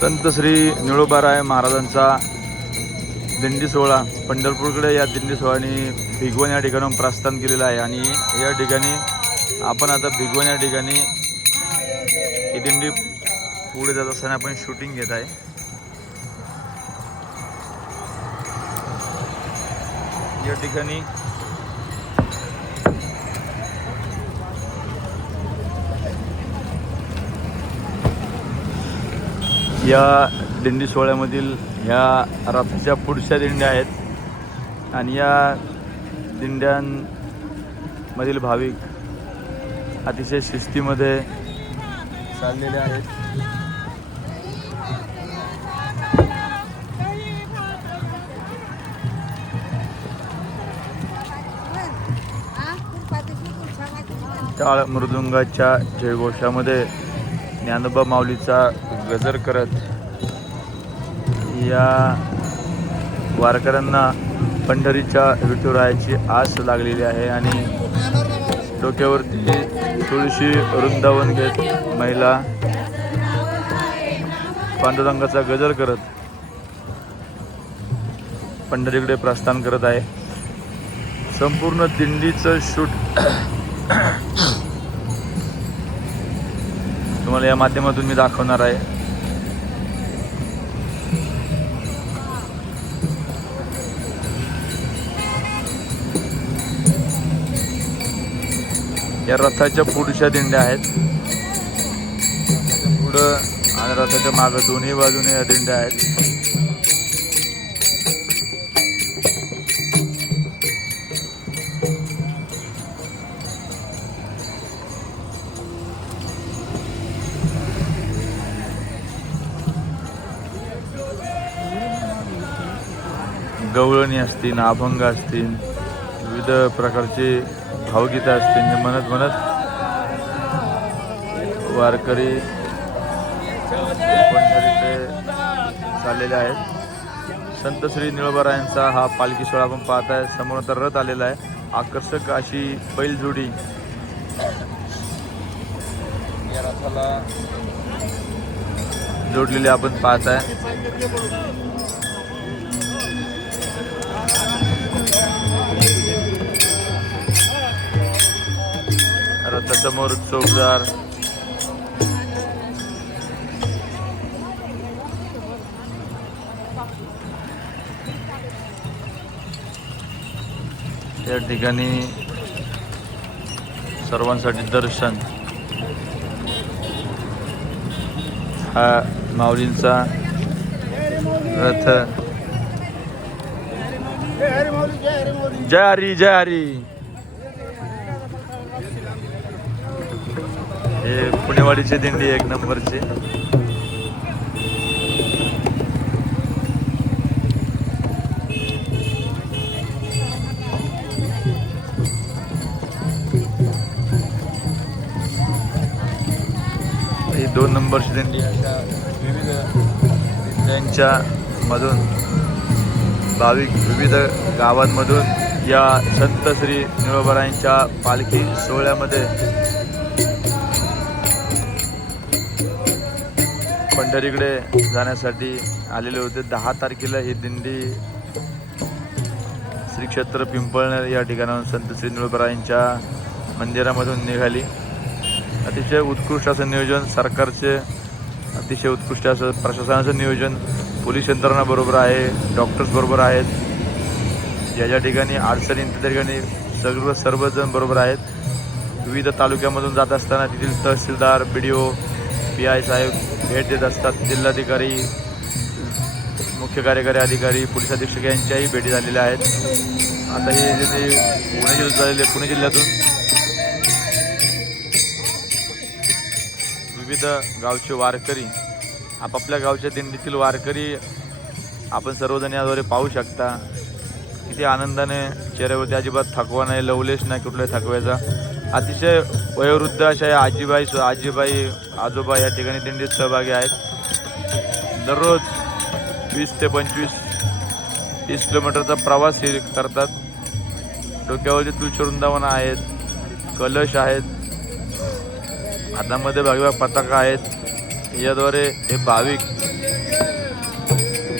संत श्री निळोबाराय महाराजांचा दिंडी सोहळा पंढरपूरकडे या दिंडी सोहळ्याने भिगवण या ठिकाणून प्रस्थान केलेलं आहे आणि या ठिकाणी आपण आता भिगवण या ठिकाणी ही दिंडी पुढे जात असताना आपण शूटिंग घेत आहे। या ठिकाणी या दिंडी सोहळ्यामधील ह्या रथाच्या पुढच्या दिंड्या आहेत आणि या दिंड्यांमधील भाविक अतिशय शिस्तीमध्ये चाललेले आहेत। टाळ मृदुंगाच्या जयघोषामध्ये ज्ञानोबा माऊलीचा गजर करत या वारकऱ्यांना पंढरीच्या विठुरायाची आस लागलेली आहे आणि डोक्यावरती तुळशी वृंदावन घेत महिला पांडुरंगाचा गजर करत पंढरीकडे प्रस्थान करत आहे। संपूर्ण दिंडीचं शूट तुम्हाला या माध्यमातून मी दाखवणार आहे। या रथाच्या पुढच्या दिंड्या आहेत, पुढं आणि रथाच्या मागं दोन्ही बाजूने या दिंड्या आहेत। गवळणी असतील, अभंग असतील, विविध प्रकारचे भावगीतं असतील, हे म्हणत म्हणत वारकरी पंढरीकडे चाललेले आहेत। संत श्री निळोबारायांचा हा पालखी सोहळा आपण पाहत आहे। समोर तर रथ आलेला आहे, आकर्षक अशी बैलजोडी या रथाला जोडलेली आपण पाहत आहे। रथासमोर चौकदार या ठिकाणी सर्वांसाठी दर्शन हा माऊलींचा रथ। जय हरी जय हरी। हे पुणेवाडीची दिंडी एक नंबरची। ही 2 नंबरची दिंडी अशा विविध दिंड्यांच्या मधून भाविक विविध गावांमधून या संत श्री निळोबारायांच्या पालखी सोहळ्यामध्ये पंढरीकडे जाण्यासाठी आलेले होते। 10 तारखेला ही दिंडी श्री क्षेत्र पिंपळनेर या ठिकाणाहून संत श्री निळोबारायांच्या मंदिरामधून निघाली। अतिशय उत्कृष्ट असं नियोजन सरकारचे, अतिशय उत्कृष्ट असं प्रशासनाचं नियोजन, पोलीस यंत्रणा बरोबर आहे, डॉक्टर्स बरोबर आहेत। ज्या ज्या ठिकाणी अडचणी त्या ठिकाणी सर्वजण बरोबर आहेत। विविध तालुक्यामधून जात असताना तेथील तहसीलदार, BDO, PI साहेब भेट देत असतात। जिल्हाधिकारी, मुख्य कार्यकारी अधिकारी, पोलीस अधीक्षक यांच्याही भेटी झालेल्या आहेत। आता हे जे पुणे जिल्ह्यातून विविध गावचे वारकरी, आपापल्या गावच्या दिंडीतील वारकरी आपण सर्वजण याद्वारे पाहू शकता। किती आनंदाने चेहऱ्यावरती अजिबात थकवा नाही, लवलेश नाही कुठल्याही थकव्याचा। अतिशय वयोवृद्ध अशा आजीबाई आजोबा या ठिकाणी दिंडीत सहभागी आहेत। दररोज 20 ते 25-30 किलोमीटरचा प्रवास हे करतात। डोक्यावरती तुळशी वृंदावन आहेत, कलश आहेत, हातामध्ये भगव्या पताका आहेत। याद्वारे हे भाविक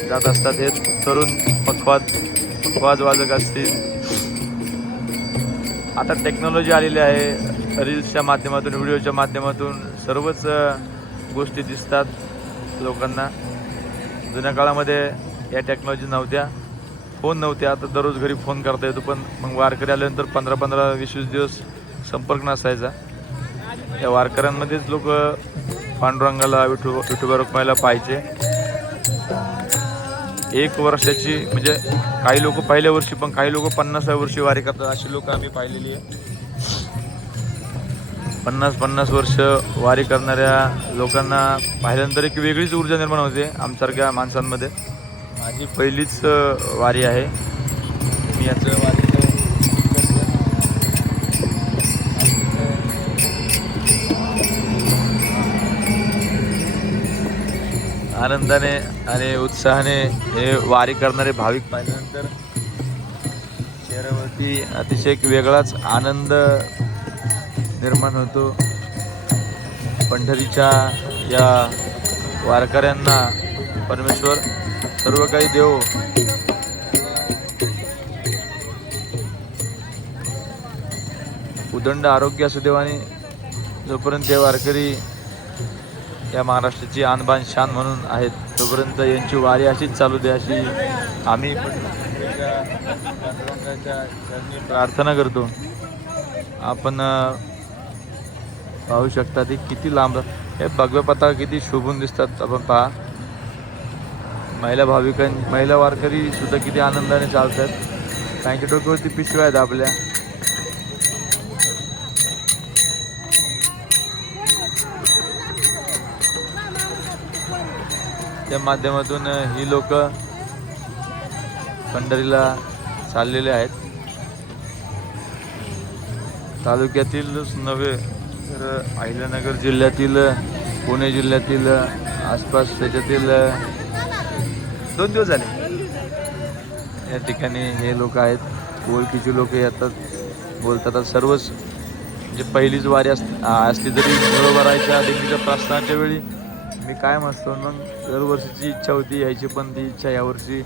जात असतात. हे तरुण पखवाज वाजक असतील. आता टेक्नॉलॉजी आलेली आहे, रील्सच्या माध्यमातून, व्हिडिओच्या माध्यमातून सर्वच गोष्टी दिसतात लोकांना. जुन्या काळामध्ये या टेक्नॉलॉजी नव्हत्या, फोन नव्हते. आता दररोज घरी फोन करता येतो, पण मग वारकरी आल्यानंतर 15-15, 20-20 दिवस संपर्क नसायचा. या वारकऱ्यांमध्येच लोक पांडुरंगाला, विठोबा रखुमाईला पाहायचे. 1 वर्षाची म्हणजे काही लोक पहिल्या वर्षी, पण काही लोक 50व्या वर्षी वारी करतात. अशी लोक आम्ही पाहिलेली आहे. 50-50 वर्ष वारी करणाऱ्या लोकांना पाहिल्यानंतर एक वेगळीच ऊर्जा निर्माण होते आमच्यासारख्या माणसांमध्ये. माझी पहिलीच वारी आहे. मी याचं वारीचं आनंदाने आणि उत्साहाने हे वारी करणारे भाविक पाहिल्यानंतर चेहऱ्यावरती अतिशय एक वेगळाच आनंद निर्माण होतो. पंढरीच्या या वारकऱ्यांना परमेश्वर सर्व काही देव उदंड आरोग्य असू देव, आणि जोपर्यंत हे वारकरी या महाराष्ट्राची आणबाण शान म्हणून आहेत तोपर्यंत यांची वारी अशीच चालू दे, अशी आम्ही प्रार्थना करतो. आपण पाहू शकता ते किती लांब हे भगव्या पताका किती शोभून दिसतात. आपण पहा, महिला वारकरी सुद्धा किती आनंदाने चालतात. त्यांच्या डोक्यावरती पिशव्या आहेत आपल्या. त्या माध्यमातून ही लोक पंढरीला चाललेले आहेत. तालुक्यातीलच नव्हे तर अहिल्यानगर जिल्ह्यातील, पुणे जिल्ह्यातील आसपास त्याच्यातील 2 दिवस झाले या ठिकाणी हे लोक आहेत. ओळखीचे लोक येतात, बोलतात. सर्वच म्हणजे पहिलीच वारी असली तरी निळोबारायच्या दिंडीच्या प्रस्थानाच्या वेळी मी काय असतो, मग दरवर्षीची इच्छा होती यायची, पण ती इच्छा यावर्षी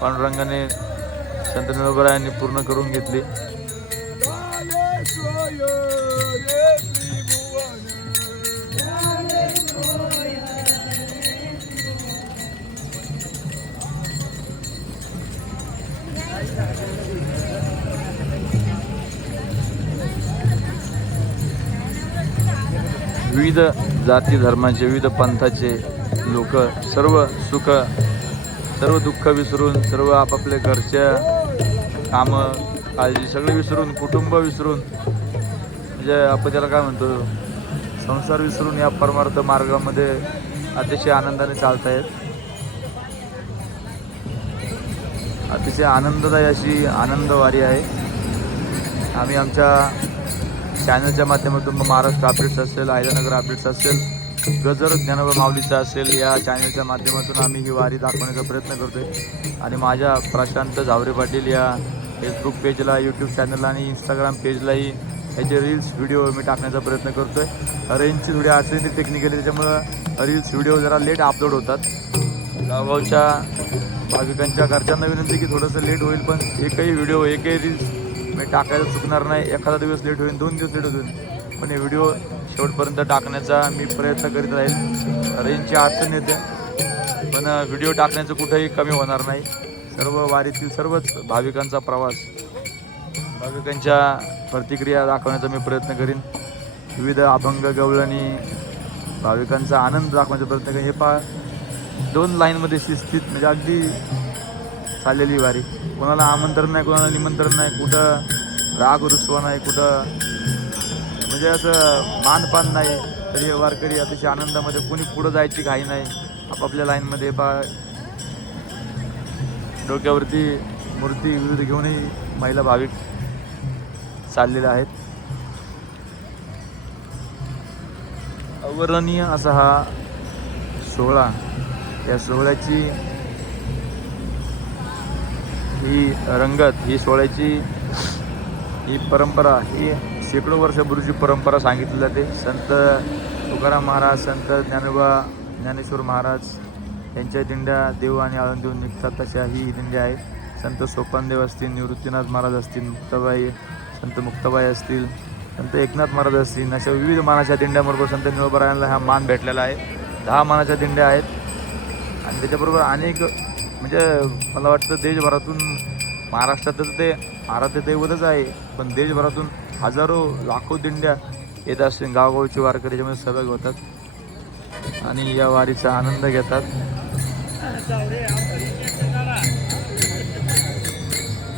पांडुरंगाने, संत निळोबारायांनी पूर्ण करून घेतली. विविध जाती धर्माचे, विविध पंथाचे लोक सर्व सुख, सर्व दुःख विसरून, सर्व आपापल्या घरच्या कामं, काळजी सगळे विसरून, कुटुंब विसरून, म्हणजे आपण त्याला काय म्हणतो, संसार विसरून या परमार्थ मार्गामध्ये अतिशय आनंदाने चालतायत. अतिशय आनंददायी अशी आनंदवारी आहे. आम्ही आमच्या चॅनलच्या माध्यमातून महाराष्ट्र अपडेट्स असेल, अहिल्यानगर अपडेट्स असेल, गजर ज्ञानोबा माऊलीचा असेल, या चॅनलच्या माध्यमातून आम्ही ही वारी दाखवण्याचा प्रयत्न करतोय. आणि माझ्या प्रशांत झावरे पाटील या फेसबुक पेजला, यूट्यूब चॅनलला आणि इंस्टाग्राम पेजलाही याचे रील्स व्हिडिओ मी टाकण्याचा प्रयत्न करतोय. रेंजची थोडी अडचणी टेक्निकली, त्याच्यामुळं रील्स व्हिडिओ जरा लेट अपलोड होतात. गावगावच्या भाविकांच्या घरच्यांना विनंती की थोडंसं लेट होईल, पण एकही व्हिडिओ, एकही रील्स मी टाकायला चुकणार नाही. एखादा दिवस लेट होईल, 2 दिवस लेट होईल, पण हे व्हिडिओ शेवटपर्यंत टाकण्याचा मी प्रयत्न करीत राहील. रेंजची अडचण येते, पण व्हिडिओ टाकण्याचं कुठेही कमी होणार नाही. सर्व वारीतील सर्वच भाविकांचा प्रवास, भाविकांच्या प्रतिक्रिया दाखवण्याचा मी प्रयत्न करीन. विविध अभंग गवळणी भाविकांचा आनंद दाखवण्याचा प्रयत्न करीन. हे पहा, 2 लाईनमध्ये शिस्तीत, म्हणजे अगदी चाललेली वारी. कोणाला आमंत्रण नाही, कोणाला निमंत्रण नाही, कुठं राग रुसवा नाही, कुठं म्हणजे असं मानपान नाही. तरी हे वारकरी अतिशय आनंदामध्ये, कोणी पुढं जायची घाई नाही, आपापल्या लाईनमध्ये डोक्यावरती मूर्ती विविध घेऊनही महिला भाविक चाललेल्या आहेत. अवर्णनीय असा हा सोहळा, या सोहळ्याची ही रंगत, ही सोहळ्याची ही परंपरा, ही शेकडो वर्षापूर्वीची परंपरा सांगितली जाते. संत तुकाराम महाराज, संत ज्ञानेश्वर महाराज यांच्या दिंड्या देव आणि आळंदीहून निघतात तशा ही दिंड्या आहे. संत सोपानदेव असतील, निवृत्तीनाथ महाराज असतील, संत मुक्ताबाई असतील, संत एकनाथ महाराज असतील, अशा विविध मानाच्या दिंड्याबरोबर संत निळोबारायांना हा मान भेटलेला आहे. 10 मानाच्या दिंड्या आहेत आणि त्याच्याबरोबर अनेक म्हणजे मला वाटतं देशभरातून, महाराष्ट्रातच ते आराध्य दैवतच आहे, पण देशभरातून हजारो लाखो दिंड्या येत असतील. गावगावचे वारकरी याच्यामध्ये सहभागी होतात आणि या वारीचा आनंद घेतात.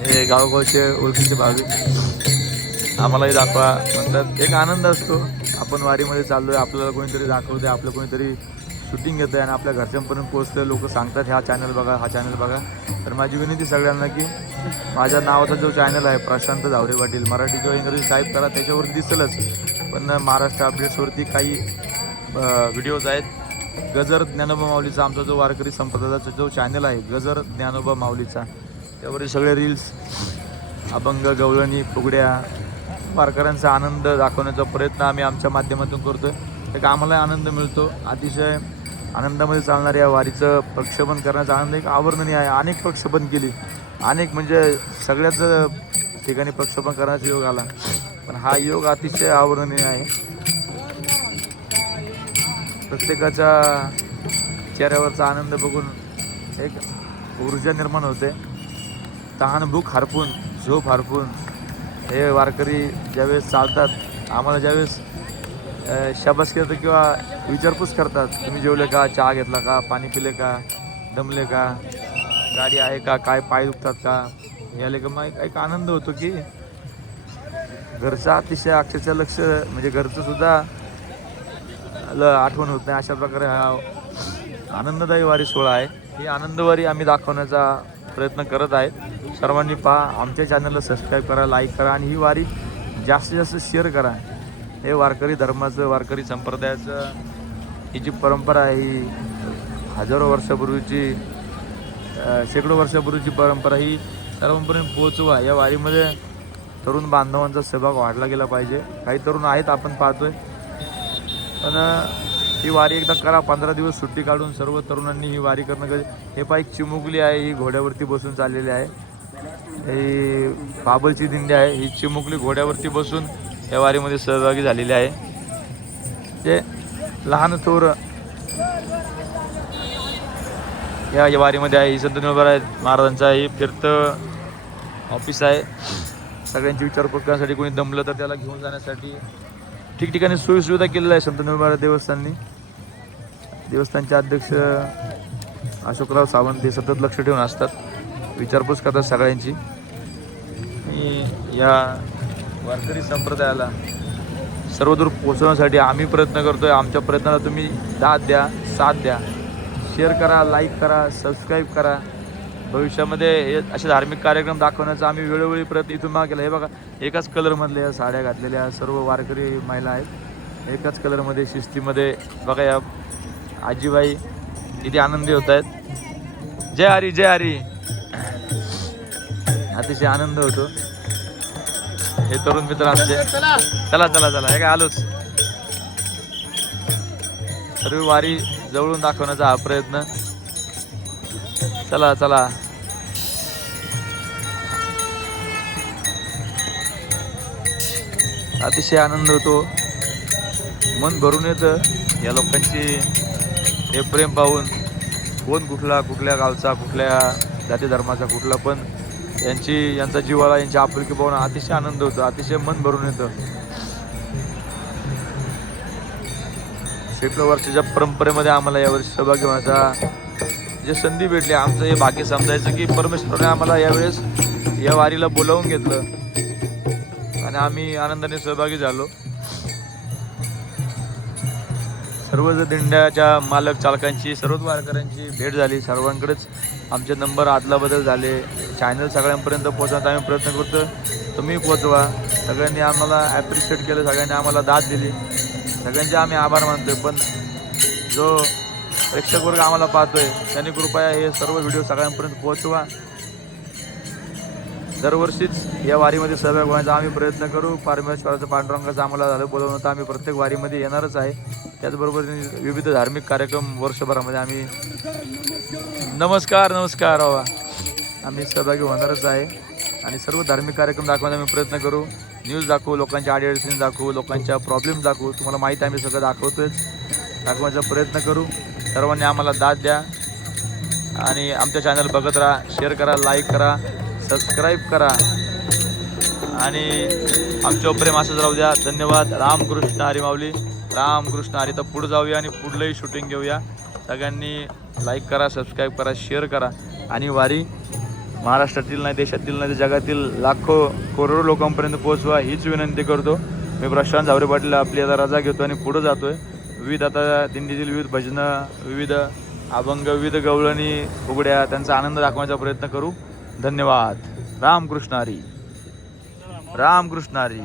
हे गावगावचे ओळखीचे भाविक आम्हालाही दाखवा म्हणतात. एक आनंद असतो, आपण वारीमध्ये चाललोय, आपल्याला कोणीतरी दाखवते, आपलं कोणीतरी शूटिंग घेतं आहे आणि आपल्या घरच्यांपर्यंत पोहोचतं. लोक सांगतात हा चॅनल बघा, हा चॅनल बघा. तर माझी विनंती सगळ्यांना की माझ्या नावाचा जो चॅनल आहे प्रशांत धावरे पाटील, मराठी किंवा इंग्रजी टाईप करा, त्याच्यावर दिसेलच. पण महाराष्ट्र अपडेट्सवरती काही व्हिडिओज आहेत. गजर ज्ञानोबा माऊलीचा आमचा जो वारकरी संप्रदायाचा जो चॅनल आहे गजर ज्ञानोबा माऊलीचा, त्यावरील सगळे रील्स, अभंग, गवळणी, फुगड्या, वारकऱ्यांचा आनंद दाखवण्याचा प्रयत्न आम्ही आमच्या माध्यमातून करतो आहे. एक आम्हाला आनंद मिळतो. अतिशय आनंदामध्ये चालणाऱ्या या वारीचं प्रक्षेपण करण्याचा आनंद एक आवर्णनीय आहे. अनेक प्रक्षेपण केली, अनेक म्हणजे सगळ्याच ठिकाणी प्रक्षेपण करण्याचा योग आला, पण हा योग अतिशय आवर्णनीय आहे. प्रत्येकाच्या चेहऱ्यावरचा आनंद बघून एक ऊर्जा निर्माण होते. तहान भूक हरपून, झोप हरपून हे वारकरी ज्यावेळेस चालतात, आम्हाला ज्यावेळेस शाबासकी करतात किंवा विचारपूस करतात, तुम्ही जेवले का, चहा घेतला का, पाणी पिले का, दमले का, गाडी आहे का, काय पाय दुखतात का, हे आले का, मग एक आनंद होतो की घरचं अतिशय अक्षरशः लक्ष म्हणजे घरचं सुद्धा आठवण होत नाही. अशा प्रकारे हा आनंददायी वारी सोहळा आहे. ही आनंदवारी आम्ही दाखवण्याचा प्रयत्न करत आहेत. सर्वांनी पहा, आमच्या चॅनलला सबस्क्राईब करा, लाईक करा आणि ही वारी जास्तीत जास्त शेअर करा. हे वारकरी धर्माचं, वारकरी संप्रदायाचं ही जी परंपरा आहे, ही हजारो वर्षापूर्वीची, शेकडो वर्षापूर्वीची परंपरा ही सर्वांपर्यंत पोहोचवा. या वारीमध्ये तरुण बांधवांचा सहभाग वाढला गेला पाहिजे. काही तरुण आहेत आपण पाहतोय, पण ही वारी एकदा करा. 15 दिवस सुट्टी काढून सर्व तरुणांनी ही वारी करणं गरजेचं. हे पहा, एक चिमुकली आहे, ही घोड्यावरती बसून चाललेली आहे. ही बाबलची दिंडी आहे. ही चिमुकली घोड्यावरती बसून या वारीमध्ये सहभागी झालेली आहे. जे लहान थोर या वारीमध्ये आहे. ही संत निळोबा महाराजांचा ही फिरतं ऑफिस आहे. सगळ्यांची विचारपूस करण्यासाठी, कोणी दमलं तर त्याला घेऊन जाण्यासाठी ठिकठिकाणी सोयीसुविधा केलेल्या आहे संत निळोबा देवस्थाननी. देवस्थानचे अध्यक्ष अशोकराव सावंत हे सतत लक्ष ठेवून असतात, विचारपूस करतात सगळ्यांची. या वारकरी संप्रदायाला सर्वदूर पोहोचवण्यासाठी आम्ही प्रयत्न करतो आहे. आमच्या प्रयत्नाला तुम्ही दाद द्या, साथ द्या, शेअर करा, लाईक करा, सबस्क्राईब करा. भविष्यामध्ये हे असे धार्मिक कार्यक्रम दाखवण्याचा आम्ही वेळोवेळी प्रयत्न इथून मागे केला. हे बघा, एकाच कलरमधल्या साड्या घातलेल्या सर्व वारकरी महिला आहेत, एकाच कलरमध्ये शिस्तीमध्ये. बघा, या आजीबाई किती आनंदी होत आहेत. जय हरी, जय हरी. अतिशय आनंद होतो. हे तरुण मित्र आमचे, चला चला चला, हे काय आलोच. सर्व वारी जवळून दाखवण्याचा हा प्रयत्न. चला चला. अतिशय आनंद होतो, मन भरून येतं या लोकांची हे प्रेम पाहून. कोण कुठल्या गावचा, कुठल्या जाती धर्माचा, कुठला पण यांचा जिव्हाळा, यांची आपुलकी पाहून अतिशय आनंद होतो, अतिशय मन भरून येतं. शेकडो वर्षाच्या परंपरेमध्ये आम्हाला यावर्षी सहभागी होण्याचा जे संधी भेटली, आमचं हे भाग्य समजायचं की परमेश्वराने आम्हाला यावेळेस या वारीला बोलावून घेतलं आणि आम्ही आनंदाने सहभागी झालो. सर्वच दिंड्याच्या मालक चालकांची, सर्वच वारकऱ्यांची भेट झाली. सर्वांकडेच आमचे नंबर अदलाबदल झाले. चॅनल सगळ्यांपर्यंत पोहोचण्याचा आम्ही प्रयत्न करतो, तुम्ही पोहोचवा. सगळ्यांनी आम्हाला ॲप्रिशिएट केलं, सगळ्यांनी आम्हाला दाद दिली, सगळ्यांचे आम्ही आभार मानतोय. पण जो प्रेक्षक वर्ग आम्हाला पाहतोय त्यांनी कृपया हे सर्व व्हिडिओ सगळ्यांपर्यंत पोहोचवा. दरवर्षीच या वारीमध्ये सहभाग होण्याचा आम्ही प्रयत्न करू. परमेश्वराचं पांडुरंगाचं आम्हाला झालं बोलवणं तर आम्ही प्रत्येक वारीमध्ये येणारच आहे. त्याचबरोबर विविध धार्मिक कार्यक्रम वर्षभरामध्ये आम्ही नमस्कार बाबा आम्ही सहभागी होणारच आहे. आणि सर्व धार्मिक कार्यक्रम दाखवण्याचा आम्ही प्रयत्न करू. न्यूज दाखवू, लोकांच्या अडीअडचणी दाखवू, लोकांच्या प्रॉब्लेम दाखवू. तुम्हाला माहीत आहे आम्ही सगळं दाखवतोच, दाखवण्याचा प्रयत्न करू. सर्वांनी आम्हाला दाद द्या आणि आमच्या चॅनल बघत राहा. शेअर करा, लाईक करा, सबस्क्राईब करा आणि आमच्यावर प्रेम असंच राहू द्या. धन्यवाद. रामकृष्ण हरी माऊली, रामकृष्ण हरी. तर पुढे जाऊया आणि पुढलंही शूटिंग घेऊया. सगळ्यांनी लाईक करा, सबस्क्राईब करा, शेअर करा. आणि वारी महाराष्ट्रातील नाही, देशातील नाही, जगातील लाखो करोडो लोकांपर्यंत पोहोचवा हीच विनंती करतो. मी प्रशांत जावरे पाटील आपली आता रजा घेतो आणि पुढं जातो आहे. विविध आता दिंडीतील विविध भजनं, विविध अभंग, विविध गवळणी, फुगड्या त्यांचा आनंद दाखवण्याचा प्रयत्न करू. धन्यवाद. रामकृष्ण हरी, रामकृष्ण हरी.